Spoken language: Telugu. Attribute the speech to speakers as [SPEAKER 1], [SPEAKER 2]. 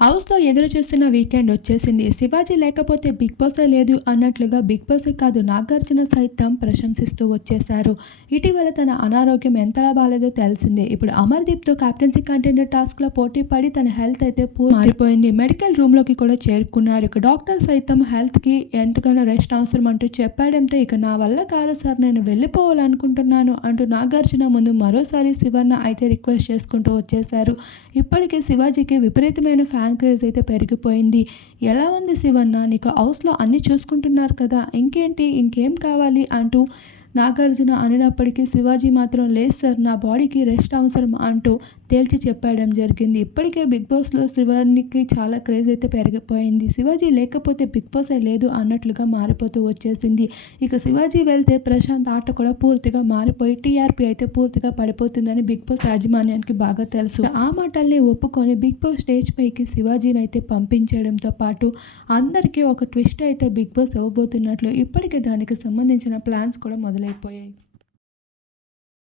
[SPEAKER 1] హౌస్‌లో ఎదురు చూస్తున్న వీకెండ్ వచ్చేసింది. శివాజీ లేకపోతే బిగ్ బాసే లేదు అన్నట్లుగా బిగ్ బాసే కాదు నాగార్జున సైతం ప్రశంసిస్తూ వచ్చేశారు. ఇటీవల తన అనారోగ్యం ఎంతలా బాగాలేదో తెలిసిందే. ఇప్పుడు అమర్‌దీప్‌తో కెప్టెన్సీ కంటెండర్ టాస్క్‌లో పోటీ పడి తన హెల్త్ అయితే మారిపోయింది. మెడికల్ రూమ్‌లోకి కూడా చేరుకున్నారు. ఇక డాక్టర్ సైతం హెల్త్‌కి ఎంతగానో రెస్ట్ అవసరం అంటూ చెప్పడంతో ఇక నా వల్ల కాదు సార్ నేను వెళ్ళిపోవాలనుకుంటున్నాను అంటూ నాగార్జున ముందు మరోసారి శివన్న అయితే రిక్వెస్ట్ చేసుకుంటూ వచ్చేశారు. ఇప్పటికే శివాజీకి విపరీతమైన ఫ్యాన్ క్రేజ్ అయితే పెరిగిపోయింది. ఎలా ఉంది శివన్న నీకు హౌస్‌లో అన్నీ చూసుకుంటున్నారు కదా! ఇంకేంటి ఇంకేం కావాలి అంటూ నాగార్జున అనినప్పటికీ శివాజీ మాత్రం లేదు సార్ నా బాడీకి రెస్ట్ అవసరం అంటూ తేల్చి చెప్పడం జరిగింది. ఇప్పటికే బిగ్ బాస్‌లో శివానికి చాలా క్రేజ్ అయితే పెరిగిపోయింది. శివాజీ లేకపోతే బిగ్ బాసే లేదు అన్నట్లుగా మారిపోతూ వచ్చేసింది. ఇక శివాజీ వెళ్తే ప్రశాంత్ ఆట కూడా పూర్తిగా మారిపోయి టీఆర్పీ అయితే పూర్తిగా పడిపోతుందని బిగ్ బాస్ యాజమాన్యానికి బాగా తెలుసు. ఆ మాటల్ని ఒప్పుకొని బిగ్ బాస్ స్టేజ్ పైకి శివాజీని అయితే పంపించడంతో పాటు అందరికీ ఒక ట్విస్ట్ అయితే బిగ్ బాస్ ఇవ్వబోతున్నట్లు ఇప్పటికే దానికి సంబంధించిన ప్లాన్స్ కూడా మొదలు najlepiej.